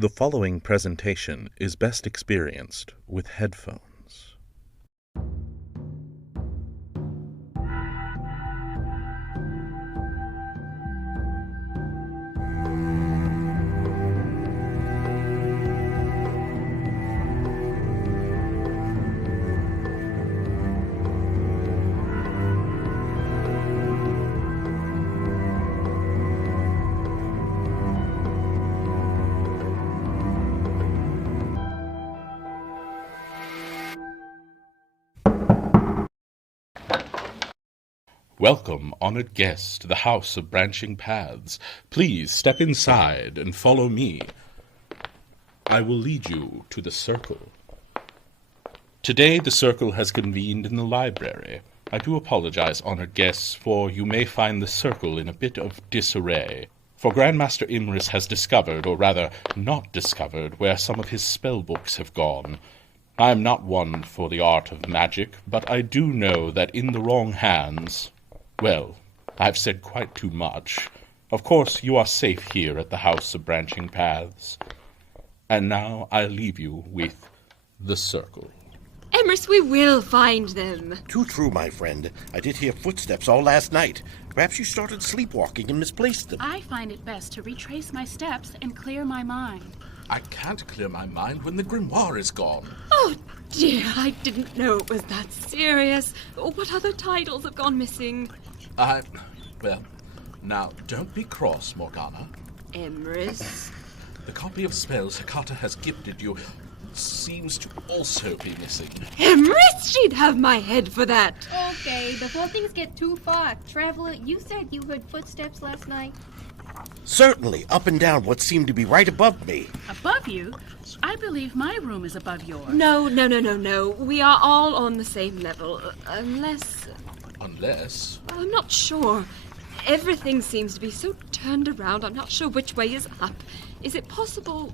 The following presentation is best experienced with headphones. Welcome, honored guest, to the House of Branching Paths. Please step inside and follow me. I will lead you to the circle. Today the circle has convened in the library. I do apologize, honored guests, for you may find the circle in a bit of disarray. For Grandmaster Imris has discovered, or rather not discovered, where some of his spell books have gone. I am not one for the art of magic, but I do know that in the wrong hands... Well, I've said quite too much. Of course, you are safe here at the House of Branching Paths. And now I leave you with the circle. Emrys, we will find them. Too true, my friend. I did hear footsteps all last night. Perhaps you started sleepwalking and misplaced them. I find it best to retrace my steps and clear my mind. I can't clear my mind when the grimoire is gone. Oh, dear, I didn't know it was that serious. What other titles have gone missing? Well, now, don't be cross, Morgana. Emrys? The copy of spells Hecata has gifted you seems to also be missing. Emrys? She'd have my head for that. Okay, before things get too far, Traveler, you said you heard footsteps last night. Certainly, up and down what seemed to be right above me. Above you? I believe my room is above yours. No. We are all on the same level, unless... Unless... I'm not sure. Everything seems to be so turned around, I'm not sure which way is up. Is it possible...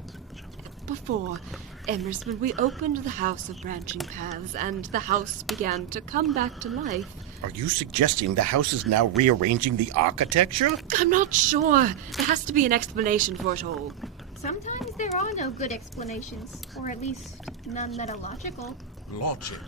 Before, Emrys, when we opened the House of Branching Paths and the house began to come back to life... Are you suggesting the house is now rearranging the architecture? I'm not sure. There has to be an explanation for it all. Sometimes there are no good explanations, or at least none that are logical. Logic.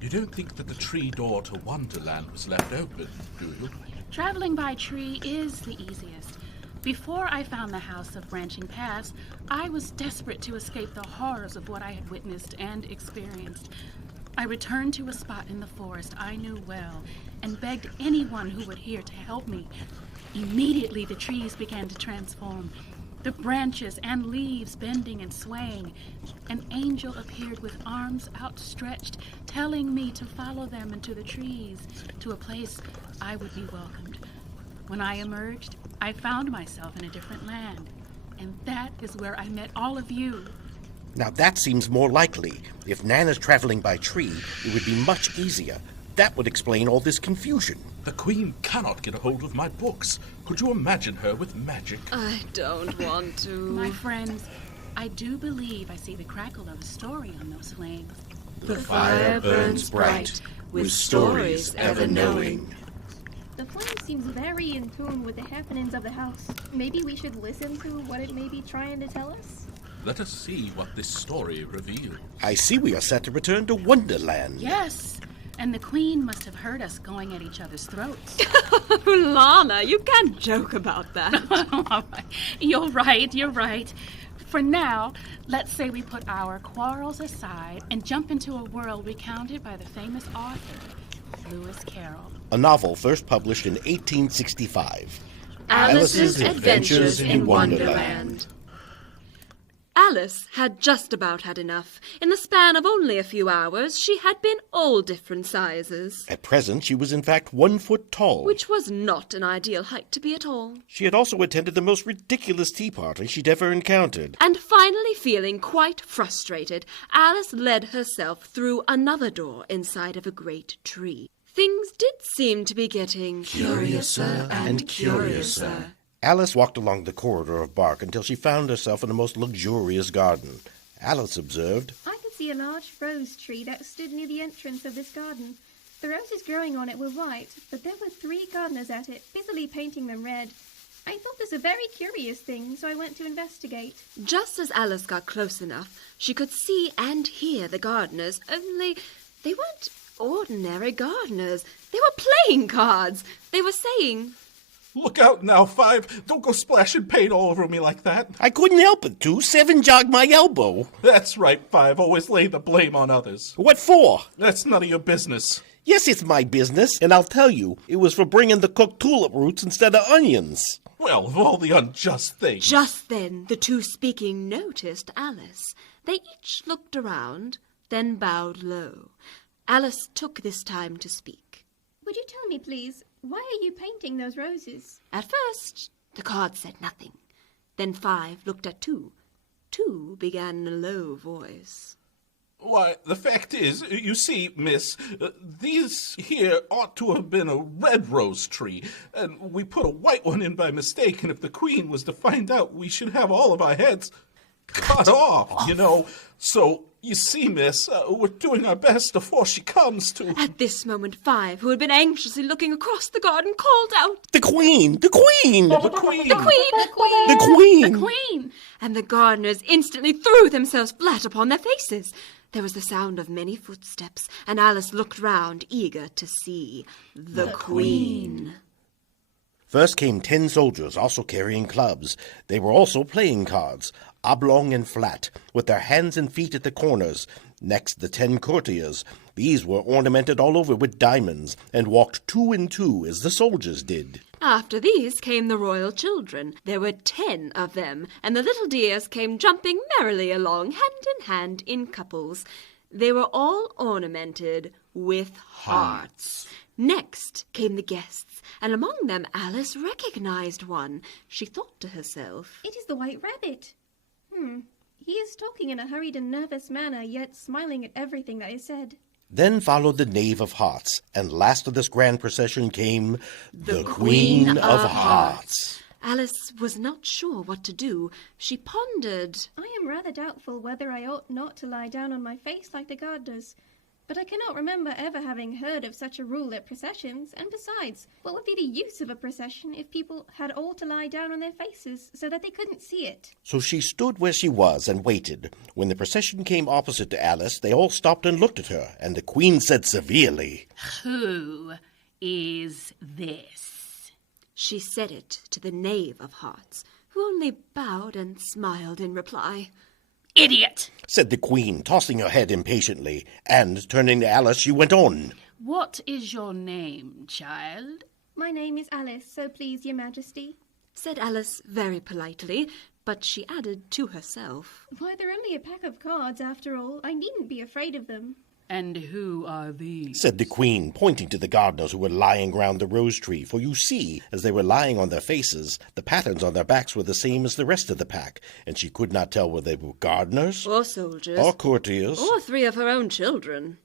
You don't think that the tree door to Wonderland was left open, do you? Traveling by tree is the easiest. Before I found the House of Branching Paths, I was desperate to escape the horrors of what I had witnessed and experienced. I returned to a spot in the forest I knew well and begged anyone who would hear to help me. Immediately the trees began to transform, the branches and leaves bending and swaying. An angel appeared with arms outstretched, telling me to follow them into the trees, to a place I would be welcomed. When I emerged, I found myself in a different land, and that is where I met all of you. Now that seems more likely. If Nan is traveling by tree, it would be much easier. That would explain all this confusion. The Queen cannot get a hold of my books. Could you imagine her with magic? I don't want to. My friends, I do believe I see the crackle of a story on those flames. The fire burns bright, with stories ever knowing. The flame seems very in tune with the happenings of the house. Maybe we should listen to what it may be trying to tell us? Let us see what this story reveals. I see we are set to return to Wonderland. Yes, and the Queen must have heard us going at each other's throats. Lana, you can't joke about that. You're right. For now, let's say we put our quarrels aside and jump into a world recounted by the famous author, Lewis Carroll. A novel first published in 1865. Alice's Adventures in Wonderland. Alice had just about had enough. In the span of only a few hours, she had been all different sizes. At present, she was in fact 1 foot tall. Which was not an ideal height to be at all. She had also attended the most ridiculous tea party she'd ever encountered. And finally feeling quite frustrated, Alice led herself through another door inside of a great tree. Things did seem to be getting curiouser and curiouser. Alice walked along the corridor of bark until she found herself in a most luxurious garden. Alice observed, I could see a large rose tree that stood near the entrance of this garden. The roses growing on it were white, but there were 3 gardeners at it, busily painting them red. I thought this a very curious thing, so I went to investigate. Just as Alice got close enough, she could see and hear the gardeners, only they weren't ordinary gardeners. They were playing cards. They were saying, Look out now, Five. Don't go splashing paint all over me like that. I couldn't help it, too. 7 jogged my elbow. That's right, Five. Always lay the blame on others. What for? That's none of your business. Yes, it's my business, and I'll tell you, it was for bringing the cooked tulip roots instead of onions. Well, of all the unjust things. Just then the two speaking noticed Alice. They each looked around, then bowed low. Alice took this time to speak. Would you tell me, please, why are you painting those roses? At first, the card said nothing. Then Five looked at Two. Two began in a low voice. Why, the fact is, you see, miss, these here ought to have been a red rose tree, and we put a white one in by mistake, and if the Queen was to find out, we should have all of our heads cut off, you know. So, you see, miss, we're doing our best before she comes to... At this moment, Five, who had been anxiously looking across the garden, called out, The Queen! The Queen! The Queen! "The Queen! The Queen! The Queen! The Queen! And the gardeners instantly threw themselves flat upon their faces. There was the sound of many footsteps, and Alice looked round, eager to see the Queen. First came 10 soldiers, also carrying clubs. They were also playing cards, oblong and flat, with their hands and feet at the corners. Next, the 10 courtiers. These were ornamented all over with diamonds, and walked 2 and 2, as the soldiers did. After these came the royal children. There were 10 of them, and the little dears came jumping merrily along, hand in hand, in couples. They were all ornamented with hearts. Next came the guests, and among them Alice recognized one. She thought to herself, It is the White Rabbit. He is talking in a hurried and nervous manner, yet smiling at everything that is said. Then followed the Knave of Hearts, and last of this grand procession came The Queen Queen of of Hearts. Alice was not sure what to do. She pondered. I am rather doubtful whether I ought not to lie down on my face like the guard does. But I cannot remember ever having heard of such a rule at processions, and besides, what would be the use of a procession if people had all to lie down on their faces so that they couldn't see it? So she stood where she was and waited. When the procession came opposite to Alice, they all stopped and looked at her, and the Queen said severely, Who is this? She said it to the Knave of Hearts, who only bowed and smiled in reply. Idiot! said the Queen, tossing her head impatiently, and, turning to Alice, she went on. What is your name, child? My name is Alice, so please, your majesty. Said Alice very politely, but she added to herself. Why, they're only a pack of cards, after all. I needn't be afraid of them. And who are these? Said the Queen, pointing to the gardeners who were lying round the rose tree. For you see, as they were lying on their faces, the patterns on their backs were the same as the rest of the pack, and she could not tell whether they were gardeners, Or soldiers. or courtiers, Or 3 of her own children.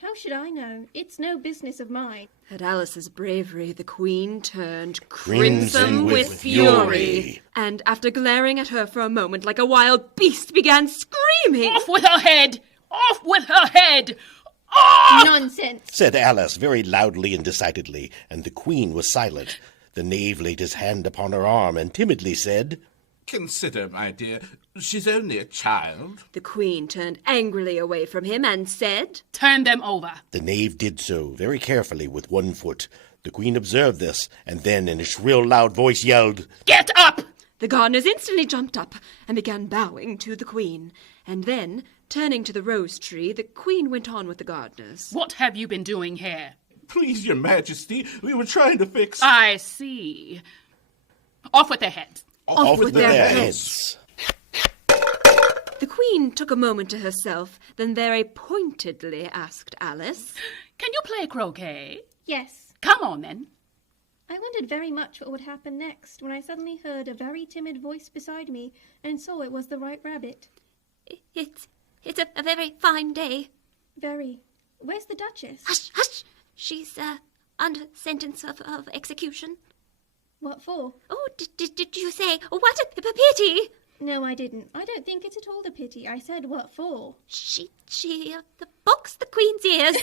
How should I know? It's no business of mine. At Alice's bravery, the Queen turned Crimson crimson with with fury. fury, and after glaring at her for a moment like a wild beast, began screaming. Off with her head! Off with her head! Off! Nonsense! said Alice very loudly and decidedly, and the Queen was silent. The knave laid his hand upon her arm and timidly said, Consider, my dear, she's only a child. The Queen turned angrily away from him and said, Turn them over. The knave did so, very carefully, with one foot. The Queen observed this, and then in a shrill, loud voice yelled, Get up! The gardeners instantly jumped up and began bowing to the Queen. And then, turning to the rose tree, the Queen went on with the gardeners. What have you been doing here? Please, your majesty, we were trying to fix... I see. Off with their heads. Off with their heads. The Queen took a moment to herself, then very pointedly asked Alice, Can you play croquet? Yes. Come on, then. I wondered very much what would happen next when I suddenly heard a very timid voice beside me and saw it was the White Rabbit. It's a very fine day. Very. Where's the Duchess? Hush, hush! She's, under sentence of execution. What for? Oh, did you say? Oh, what a pity! No, I didn't. I don't think it's at all a pity. I said what for. The box the Queen's ears.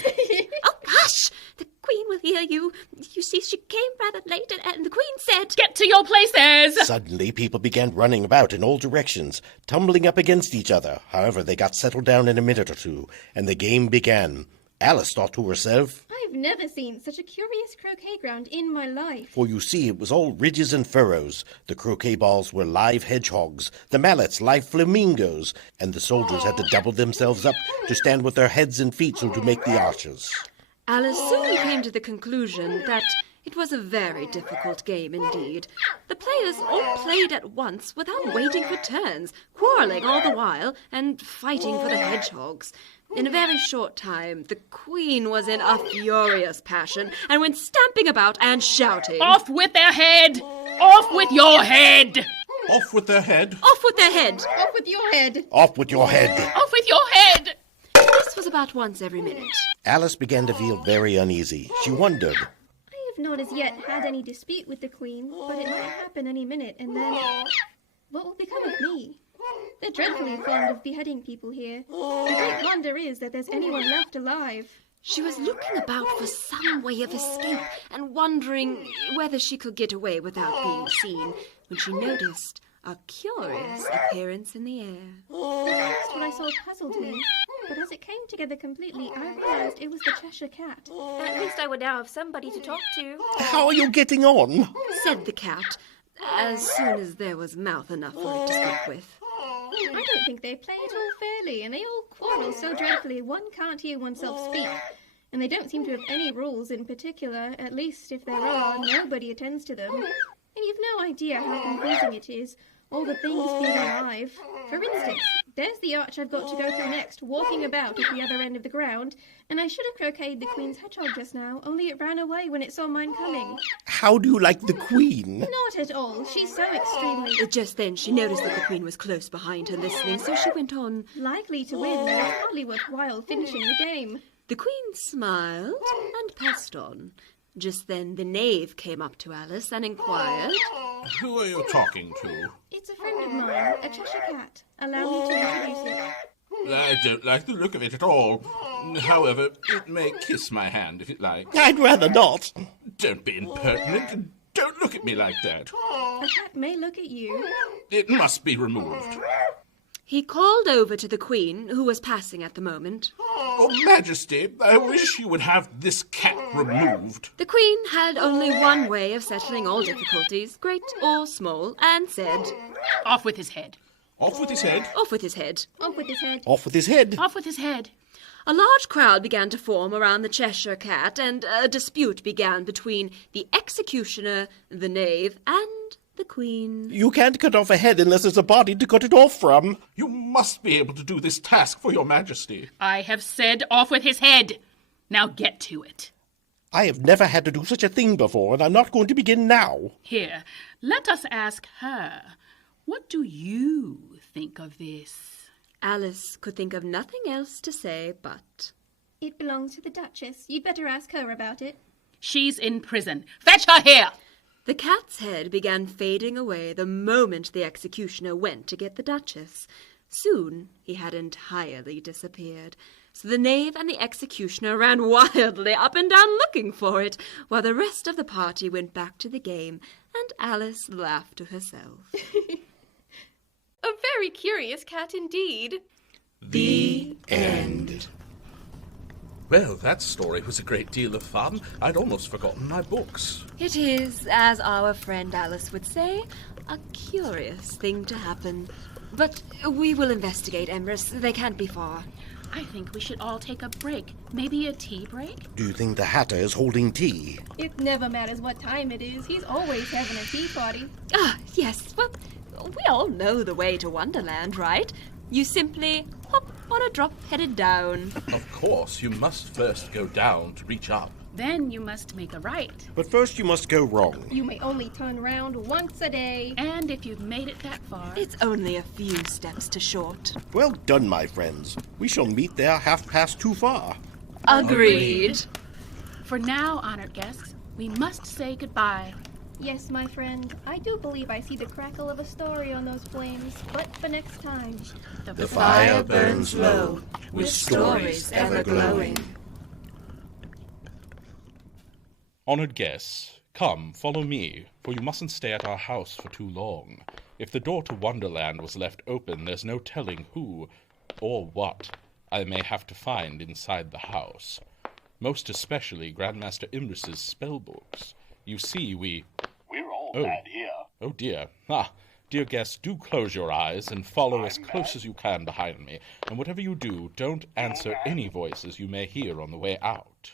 Oh, hush! The Queen will hear you. You see, she came rather late, and the Queen said... Get to your places! Suddenly, people began running about in all directions, tumbling up against each other. However, they got settled down in a minute or two, and the game began. Alice thought to herself, I've never seen such a curious croquet ground in my life. for you see it was all ridges and furrows. The croquet balls were live hedgehogs, the mallets live flamingos, and the soldiers had to double themselves up to stand with their heads and feet so to make the arches. Alice soon came to the conclusion that it was a very difficult game indeed. The players all played at once without waiting for turns, quarrelling all the while and fighting for the hedgehogs. In a very short time, the Queen was in a furious passion and went stamping about and shouting. Off with their head! Off with your head! Off with their head. Off with their head! Off with your head! Off with your head! Off with your head! This was about once every minute. Alice began to feel very uneasy. She wondered, I have not as yet had any dispute with the Queen, but it might happen any minute, and then... what will become of me? They're dreadfully fond of beheading people here. The great wonder is that there's anyone left alive. She was looking about for some way of escape and wondering whether she could get away without being seen when she noticed a curious appearance in the air. At first, what I saw puzzled me, but as it came together completely, I realized it was the Cheshire Cat. At least I would now have somebody to talk to. "How are you getting on?" Said the cat, as soon as there was mouth enough for it to speak with. I don't think they play at all fairly, and they all quarrel so dreadfully one can't hear oneself speak. And they don't seem to have any rules in particular, at least if there are, nobody attends to them. And you've no idea how confusing it is, all the things being alive. For instance, there's the arch I've got to go through next, walking about at the other end of the ground, and I should have croqueted the Queen's hedgehog just now, only it ran away when it saw mine coming. "How do you like the Queen?" Not at all. She's so extremely Just then she noticed that the Queen was close behind her listening, so she went on. likely to win, and it's hardly worthwhile finishing the game. The Queen smiled and passed on. Just then the knave came up to Alice and inquired. Who are you talking to? It's a friend of mine, a Cheshire Cat. Allow me to introduce it. I don't like the look of it at all. However, it may kiss my hand if it likes. "I'd rather not." Don't be impertinent and don't look at me like that. A cat may look at you. It must be removed. He called over to the Queen, who was passing at the moment. Your Majesty, I wish you would have this cat removed. The Queen had only one way of settling all difficulties, great or small, and said, Off with his head. Off with his head. off with his head. Off with his head. Off with his head. Off with his head. A large crowd began to form around the Cheshire Cat, and a dispute began between the executioner, the knave, and the Queen. "You can't cut off a head unless there's a body to cut it off from." You must be able to do this task for your Majesty. I have said off with his head. Now get to it. "I have never had to do such a thing before, and I'm not going to begin now." Here, let us ask her. What do you think of this? Alice could think of nothing else to say but... It belongs to the Duchess. You'd better ask her about it. She's in prison. Fetch her here! The cat's head began fading away the moment the executioner went to get the Duchess. Soon he had entirely disappeared, so the knave and the executioner ran wildly up and down looking for it, while the rest of the party went back to the game, and Alice laughed to herself. A very curious cat indeed. The end. Well, that story was a great deal of fun. I'd almost forgotten my books. It is, as our friend Alice would say, a curious thing to happen. But we will investigate, Emrys. They can't be far. I think we should all take a break. Maybe a tea break? "Do you think the Hatter is holding tea?" It never matters what time it is. He's always having a tea party. Ah, yes. Well, we all know the way to Wonderland, right? You simply hop on a drop headed down. Of course, you must first go down to reach up. Then you must make a right. "But first you must go wrong." You may only turn round once a day. And if you've made it that far... It's only a few steps to short. "Well done, my friends. We shall meet there 2:30. Agreed. For now, honored guests, we must say goodbye. Yes, my friend, I do believe I see the crackle of a story on those flames, but for next time. The fire burns low, with stories ever glowing. Honored guests, come, follow me, for you mustn't stay at our house for too long. If the door to Wonderland was left open, there's no telling who or what I may have to find inside the house. Most especially Grandmaster Imris's spellbooks. You see, we're all bad here. Oh dear. Dear guests, do close your eyes and follow as close as you can behind me. And whatever you do, don't answer any voices you may hear on the way out.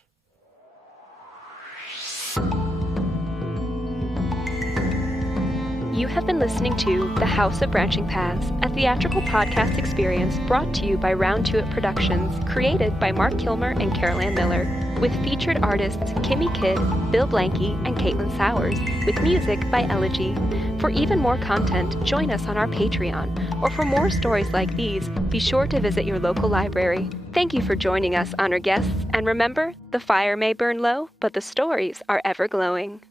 You have been listening to The House of Branching Paths, a theatrical podcast experience brought to you by Round Two It Productions, created by Mark Kilmer and Carol Ann Miller, with featured artists Kimmy Kidd, Bill Blanky, and Caitlin Sowers, with music by Elegy. For even more content, join us on our Patreon, or for more stories like these, be sure to visit your local library. Thank you for joining us, honored guests, and remember, the fire may burn low, but the stories are ever glowing.